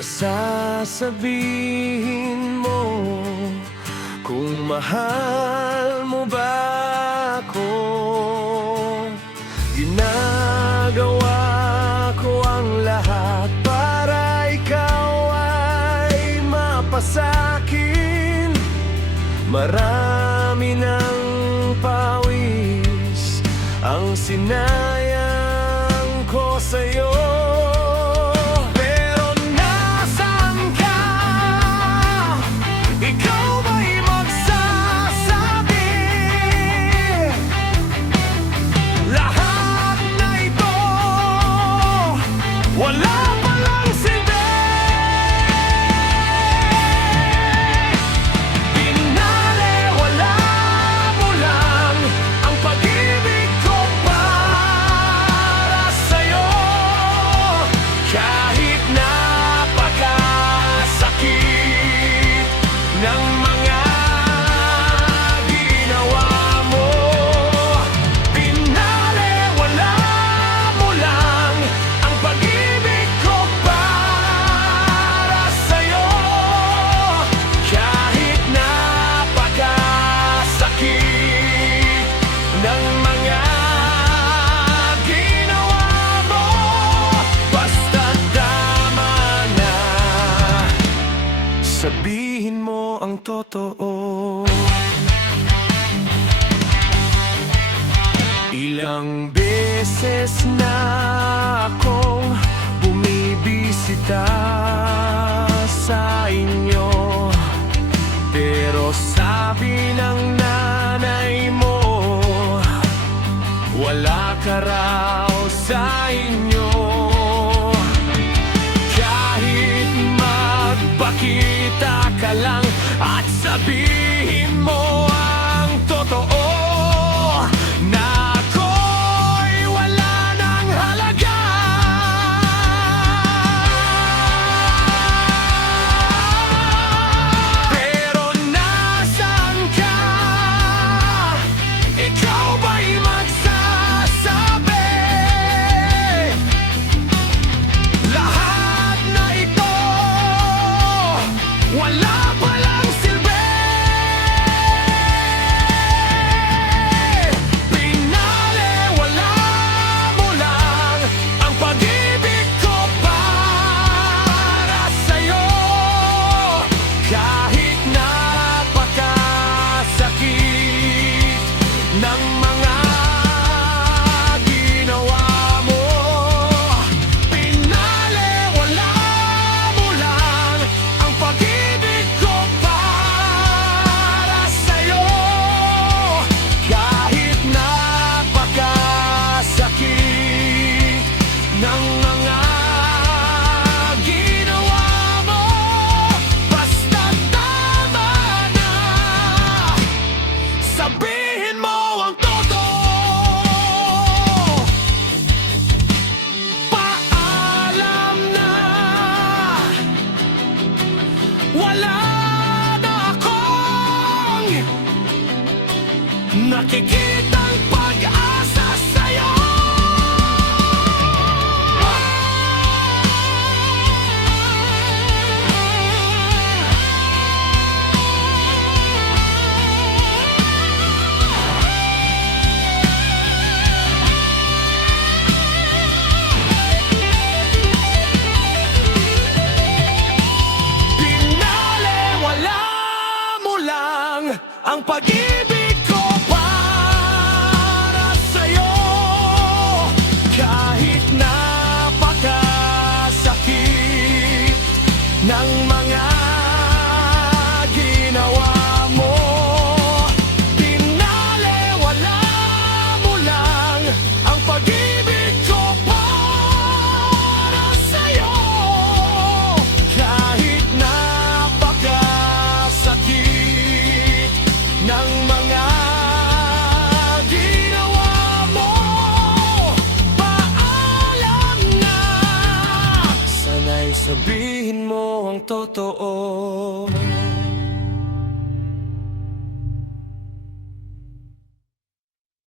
na sasabihin mo kung mahal mo ba ako. Ginagawa ko ang lahat para ikaw ay mapasakin. Marami ng pawis ang sinayang ko sa'yo. Pero nasaan ka? Ikaw ba'y magsasabi? Lahat na ito wala palang silbi. Pinalewala mo lang ang pag-ibig ko para sa'yo. Kahit napakasakit ng mga ginawa mo, pinalewala mo lang ang pag-ibig ko para sa'yo. Kahit napakasakit ng mga ginawa mo, basta tama na sabihin mo ang totoo. Ilang beses na akong bumibisita sa inyo, pero sabi ng nanay mo wala ka raw sa inyo. Kahit magpakita ka lang at sabihin mo ang totoo, na ako'y wala ng halaga. Pero nasaan ka? Ikaw ba'y magsasabi? Lahat na ito wala palang silbi. Pinalewala mo lang ang pag-ibig ko para sa'yo. Kahit napakasakit ng mga ginawa mo, pinalewala mo lang ang pag-ibig ko para sa'yo. Kahit napakasakit ng mga ginawa mo, basta tama na sabihin mo ang totoo. Paalam na, wala na akong nakikitang pag-asa sa'yo. Pinalewala mo lang ang pag-ibig ko para sa'yo. Kahit napakasakit ng mga ginawa mo, pinalewala mo lang ang pag-ibig ko para sa'yo. Kahit napakasakit ng mga ginawa mo, paalam na. Sana'y sabihin mo ang totoo.